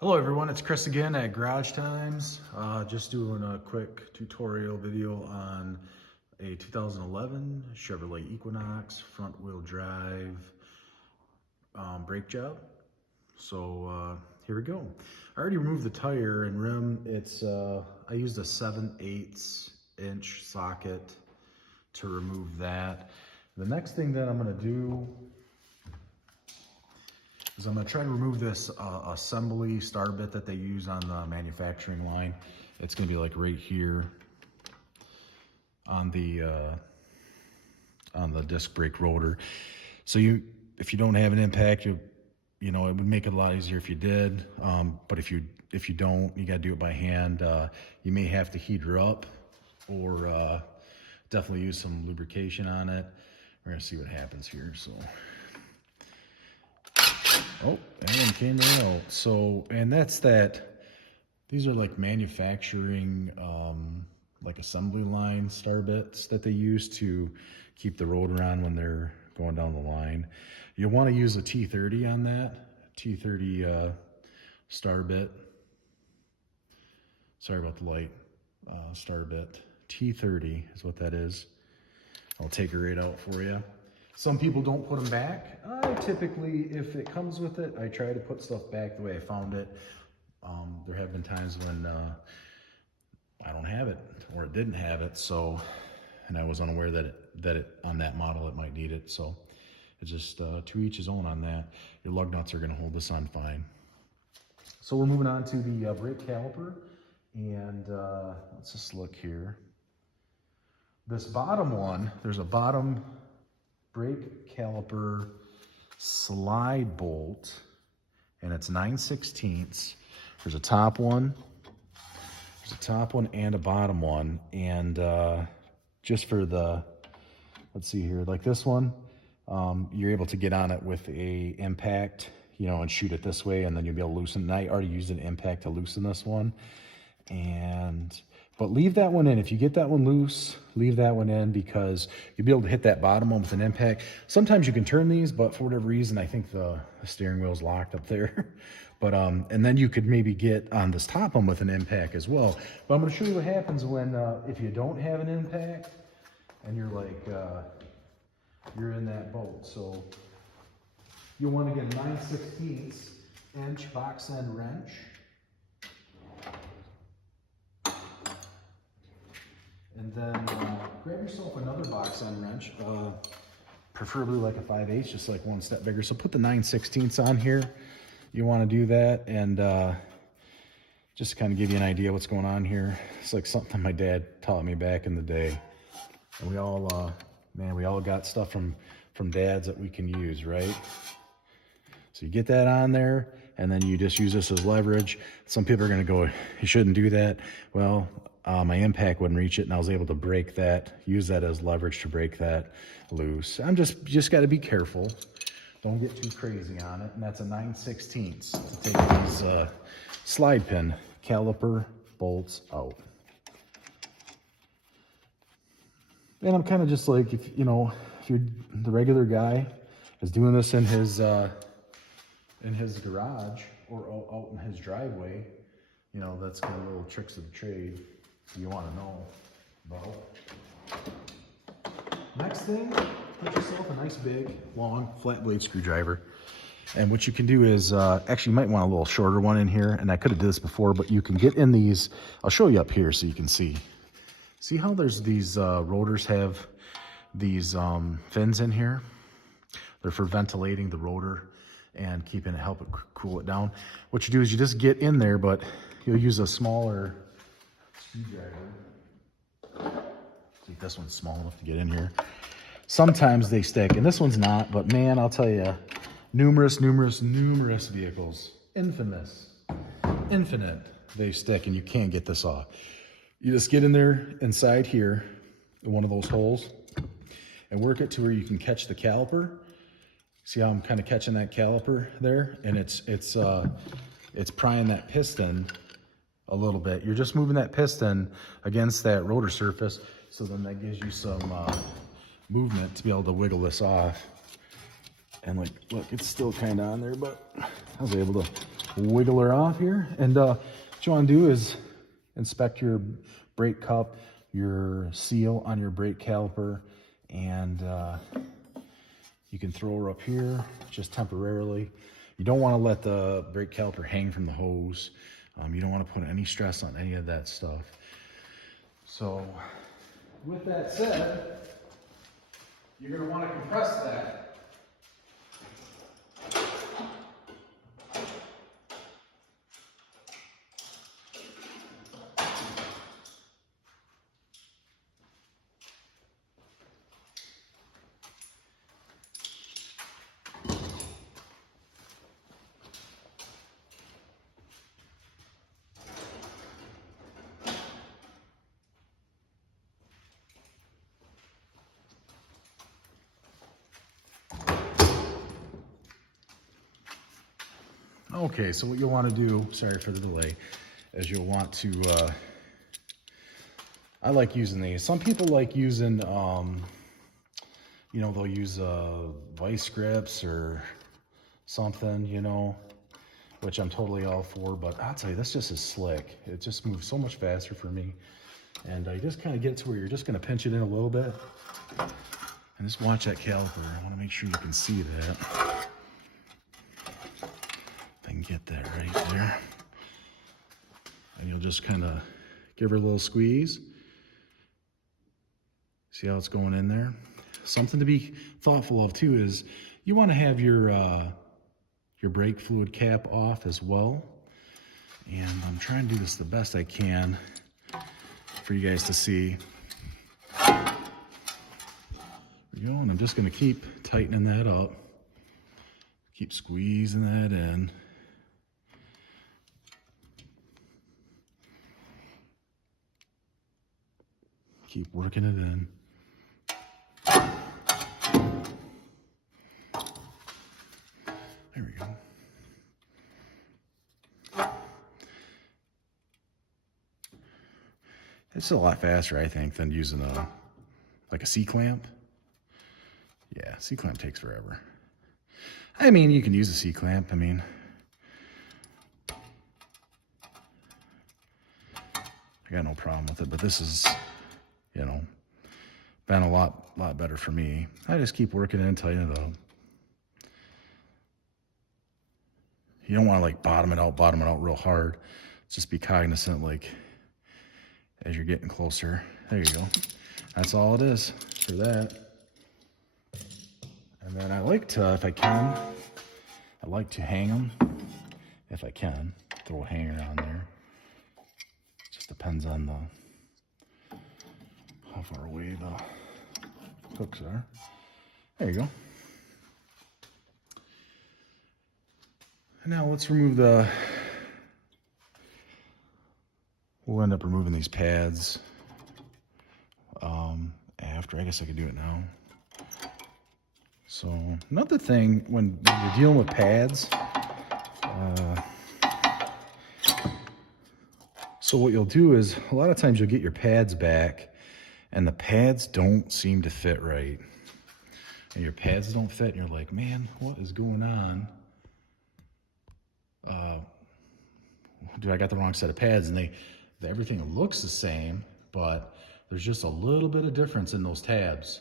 Hello everyone, it's Chris again at Garage Times. Just doing a quick tutorial video on a 2011 Chevrolet Equinox front wheel drive brake job. So here we go. I already removed the tire and rim. I used a 7/8 inch socket to remove that. The next thing that I'm gonna do is I'm going to try to remove this assembly star bit that they use on the manufacturing line. It's going to be like right here on the disc brake rotor. So if you don't have an impact, it would make it a lot easier if you did. But if you don't, you got to do it by hand. You may have to heat her up or definitely use some lubrication on it. We're going to see what happens here. So. Oh, that one came right out. So, and these are like manufacturing, like assembly line star bits that they use to keep the rotor on when they're going down the line. You'll want to use a T30 on that, T30 star bit. Sorry about the light, star bit. T30 is what that is. I'll take it right out for you. Some people don't put them back. I typically, if it comes with it, I try to put stuff back the way I found it. There have been times when I don't have it or it didn't have it, and I was unaware that on that model it might need it. So it's just to each his own on that. Your lug nuts are going to hold this on fine. So we're moving on to the brake caliper, and let's just look here. This bottom one, there's a bottom brake caliper slide bolt, and it's 9/16. There's a top one. There's a top one and a bottom one. And just for let's see here, like this one, you're able to get on it with a impact, and shoot it this way, and then you'll be able to loosen it. And I already used an impact to loosen this one. But leave that one in. If you get that one loose, leave that one in, because you'll be able to hit that bottom one with an impact. Sometimes you can turn these, but for whatever reason, I think the steering wheel's locked up there. But and then you could maybe get on this top one with an impact as well. But I'm going to show you what happens when if you don't have an impact and you're like you're in that boat. So you'll want to get a 9/16 inch box end wrench. And then grab yourself another box end wrench, preferably like a 5/8, just like one step bigger. So put the 9/16 on here. You want to do that, and just to kind of give you an idea what's going on here. It's like something my dad taught me back in the day. And we all, we all got stuff from dads that we can use, right? So you get that on there, and then you just use this as leverage. Some people are going to go, you shouldn't do that. Well, my impact wouldn't reach it, and I was able to break that, use that as leverage to break that loose. You just got to be careful. Don't get too crazy on it. And that's a 9/16 to take these slide pin caliper bolts out. And I'm kind of just like, if you're the regular guy is doing this in his garage or out in his driveway, that's kind of little tricks of the trade you want to know about. Next thing, get yourself a nice big, long, flat blade screwdriver. And what you can do is, actually you might want a little shorter one in here, and I could have did this before, but you can get in these. I'll show you up here so you can see. See how there's these rotors have these fins in here? They're for ventilating the rotor and help it cool it down. What you do is you just get in there, but you'll use a smaller screwdriver. See if this one's small enough to get in here. Sometimes they stick, and this one's not, but man, I'll tell you, numerous vehicles, infinite, they stick, and you can't get this off. You just get in there inside here, in one of those holes, and work it to where you can catch the caliper. See how I'm kind of catching that caliper there? And it's prying that piston a little bit. You're just moving that piston against that rotor surface, so then that gives you some movement to be able to wiggle this off. And look, it's still kind of on there, but I was able to wiggle her off here. And what you want to do is inspect your brake cup, your seal on your brake caliper, and you can throw her up here just temporarily. You don't want to let the brake caliper hang from the hose. You don't want to put any stress on any of that stuff. So with that said, you're going to want to compress that. Okay, so what you'll want to do, sorry for the delay, is you'll want to, I like using these. Some people like using, you know, they'll use vice grips or something, you know, which I'm totally all for, but I'll tell you, this just is slick. It just moves so much faster for me. And you just kind of get to where you're just going to pinch it in a little bit. And just watch that caliper. I want to make sure you can see that. I can get that right there. And you'll just kind of give her a little squeeze. See how it's going in there? Something to be thoughtful of too is you want to have your brake fluid cap off as well. And I'm trying to do this the best I can for you guys to see. There we go, and I'm just going to keep tightening that up. Keep squeezing that in. Keep working it in. There we go. It's a lot faster, I think, than using like a C-clamp. Yeah, C-clamp takes forever. I mean, you can use a C-clamp. I mean, I got no problem with it, but this is, you know, been a lot better for me. I just keep working it and tighten it up. You don't want to like bottom it out real hard. Just be cognizant, like, as you're getting closer. There you go. That's all it is for that. And then I like to, if I can, I like to hang them. If I can, throw a hanger on there. Just depends on how far away the hooks are. There you go. And now let's remove we'll end up removing these pads after. I guess I could do it now. So another thing, when you're dealing with pads, so what you'll do is a lot of times you'll get your pads back and the pads don't seem to fit right. And your pads don't fit and you're like, man, what is going on? I got the wrong set of pads, and everything looks the same, but there's just a little bit of difference in those tabs.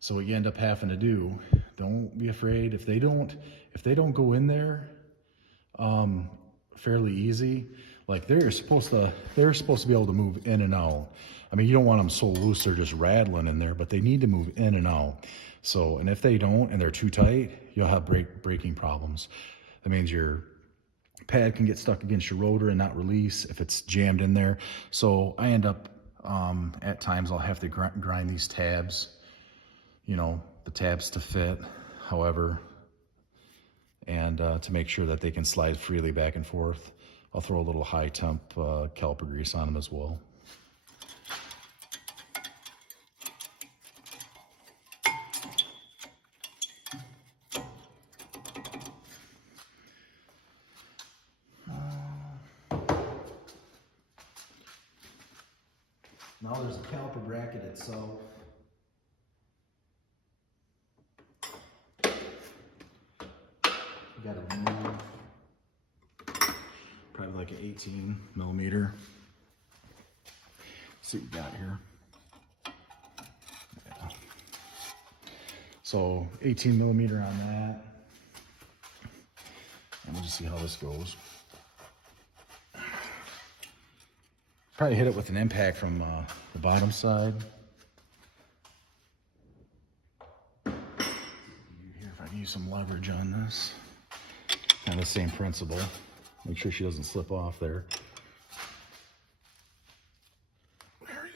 So what you end up having to do, don't be afraid if they don't go in there fairly easy. Like they're supposed to be able to move in and out. I mean, you don't want them so loose they're just rattling in there, but they need to move in and out. So, and if they don't and they're too tight, you'll have braking problems. That means your pad can get stuck against your rotor and not release if it's jammed in there. So I end up, at times I'll have to grind these tabs, you know, the tabs to fit, however, and to make sure that they can slide freely back and forth. I'll throw a little high temp caliper grease on them as well. Now there's a caliper bracket itself. You gotta remove like an 18 millimeter. Let's see what we got here. Yeah. So 18 millimeter on that. And we'll just see how this goes. Probably hit it with an impact from the bottom side. Here, if I can use some leverage on this. Kind of the same principle. Make sure she doesn't slip off there. There we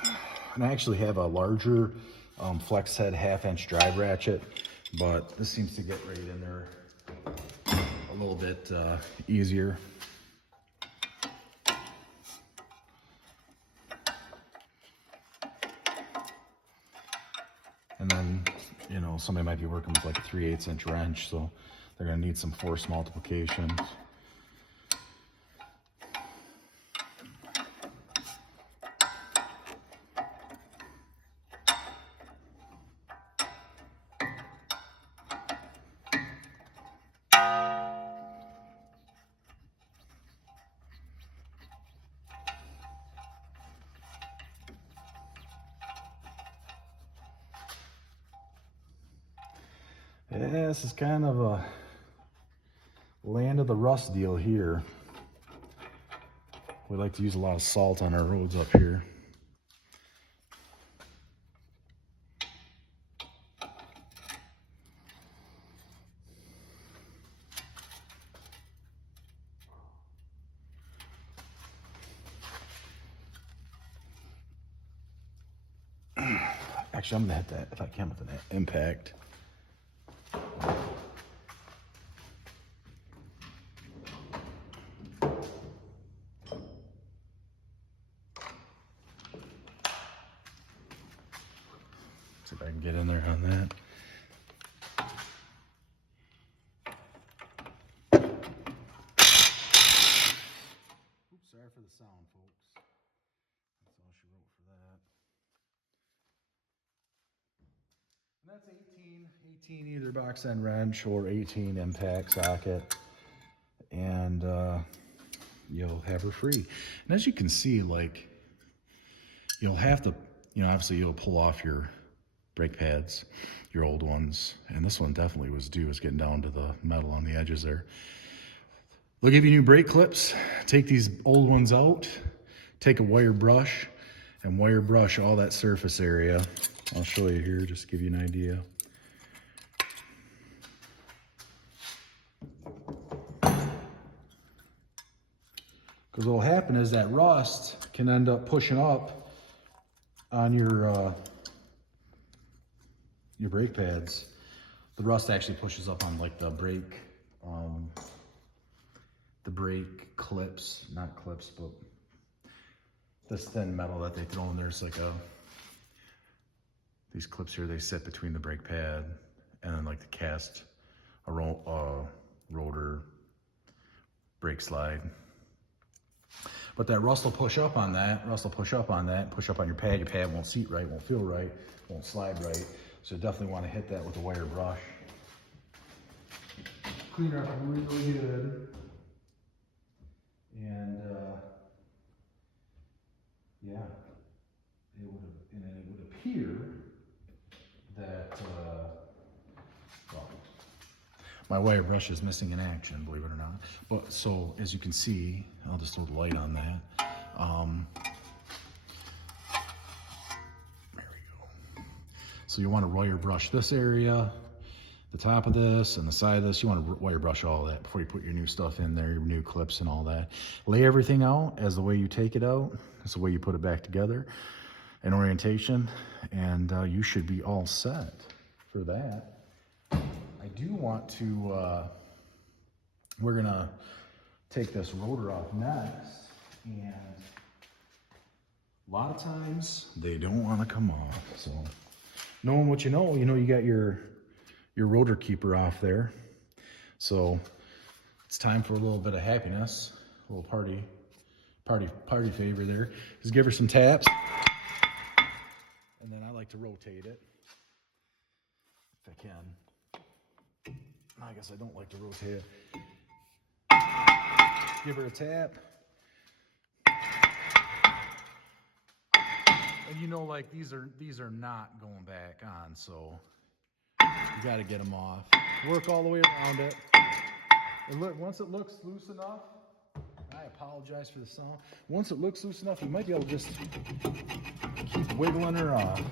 go. And I actually have a larger flex head 1/2-inch drive ratchet, but this seems to get right in there a little bit easier. And then, you know, somebody might be working with like a 3/8-inch wrench, so they're gonna need some force multiplication. Yeah, this is kind of a land of the rust deal here. We like to use a lot of salt on our roads up here. Actually, I'm gonna hit that if I can with an impact. See if I can get in there on that. Oops, sorry for the sound, folks. That's all she wrote for that. And that's 18 either box end wrench or 18 impact socket. And you'll have her free. And as you can see, like, you'll have to, you know, obviously you'll pull off your brake pads, your old ones. And this one definitely was due, was getting down to the metal on the edges there. They'll give you new brake clips. Take these old ones out, take a wire brush, and wire brush all that surface area. I'll show you here, just to give you an idea. Because what will happen is that rust can end up pushing up on your brake pads. The rust actually pushes up on like the brake clips, not clips, but this thin metal that they throw in. There's like these clips here, they sit between the brake pad and then like the cast rotor brake slide. But that rust will push up on that, push up on your pad. Your pad won't seat right, won't feel right, won't slide right. So you definitely want to hit that with a wire brush. Clean her up really good. And yeah, it would appear that well, my wire brush is missing in action, believe it or not. But so as you can see, I'll just throw the light on that. There we go. So you want to wire brush this area, the top of this and the side of this. You want to wire brush all that before you put your new stuff in there, your new clips and all that. Lay everything out as the way you take it out. That's the way you put it back together in orientation, and you should be all set for that. I do want to, we're gonna take this rotor off next, and a lot of times they don't want to come off. So knowing what you know you got your rotor keeper off there. So it's time for a little bit of happiness, a little party favor there. Just give her some taps, and then I like to rotate it if I can. I guess I don't like to rotate it. Give her a tap. And you know, like these are not going back on, so you got to get them off. Work all the way around it. Once it looks loose enough, I apologize for the sound. Once it looks loose enough, you might be able to just keep wiggling her off.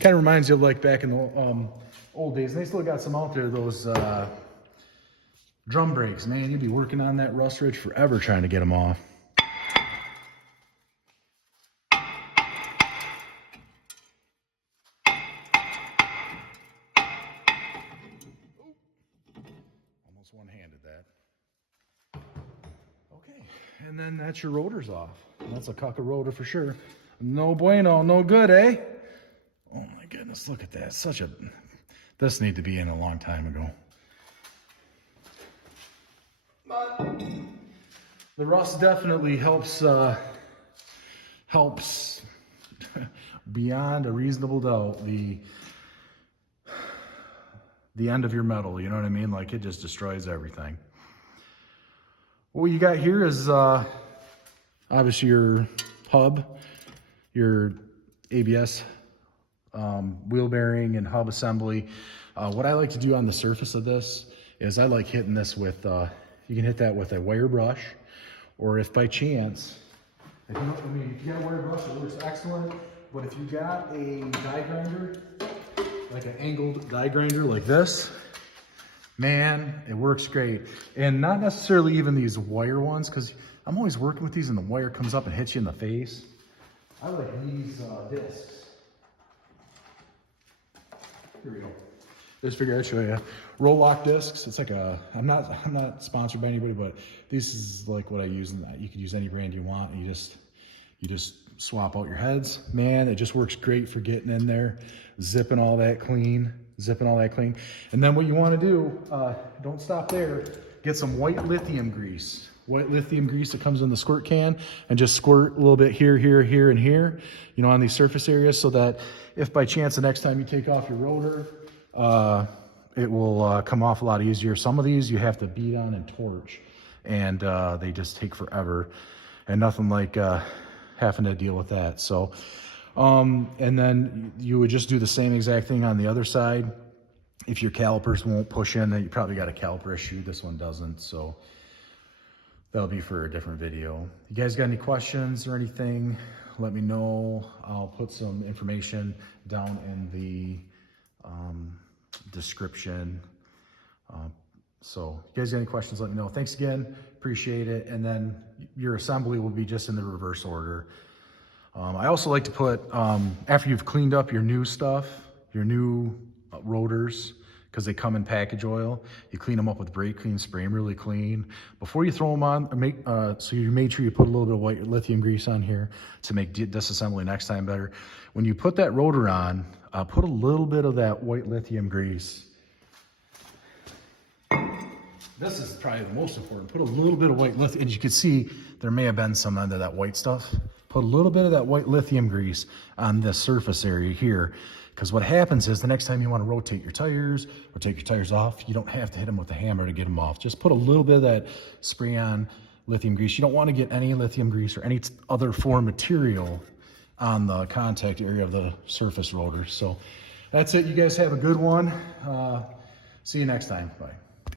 Kind of reminds you of like back in the old days. And they still got some out there, those drum brakes. Man, you'd be working on that rust ridge forever trying to get them off. Almost one-handed that. Okay, and then that's your rotors off. That's a cuck of rotor for sure. No bueno, no good, eh? Oh my goodness, look at that. This needed to be in a long time ago. But the rust definitely helps beyond a reasonable doubt the end of your metal, you know what I mean? Like it just destroys everything. What you got here is obviously your hub, your ABS wheel bearing and hub assembly. What I like to do on the surface of this is I like hitting this with, you can hit that with a wire brush, or if by chance, if you got a wire brush, it works excellent. But if you got a die grinder, like an angled die grinder like this, man, it works great. And not necessarily even these wire ones, because I'm always working with these and the wire comes up and hits you in the face. I like these discs. Here we go. Just figure I'd show you. Roll lock discs. It's like I'm not sponsored by anybody, but this is like what I use in that. You could use any brand you want. And you just swap out your heads. Man, it just works great for getting in there, zipping all that clean. And then what you want to do, don't stop there. Get some white lithium grease. White lithium grease that comes in the squirt can, and just squirt a little bit here, and here, you know, on these surface areas, so that if by chance the next time you take off your rotor, it will come off a lot easier. Some of these you have to beat on and torch, and they just take forever, and nothing like having to deal with that. So, and then you would just do the same exact thing on the other side. If your calipers won't push in, then you probably got a caliper issue. This one doesn't, so that'll be for a different video. You guys got any questions or anything, let me know. I'll put some information down in the description. So if you guys got any questions, let me know. Thanks again, appreciate it. And then your assembly will be just in the reverse order. I also like to put, after you've cleaned up your new stuff, your new rotors, because they come in package oil, you clean them up with brake clean, spray them really clean. Before you throw them on, so you made sure you put a little bit of white lithium grease on here to make disassembly next time better. When you put that rotor on, put a little bit of that white lithium grease. This is probably the most important. Put a little bit of white lithium, and you can see there may have been some under that white stuff. Put a little bit of that white lithium grease on this surface area here, because what happens is the next time you want to rotate your tires or take your tires off, you don't have to hit them with a hammer to get them off. Just put a little bit of that spray on lithium grease. You don't want to get any lithium grease or any other foreign material on the contact area of the surface rotor. So that's it. You guys have a good one. See you next time. Bye.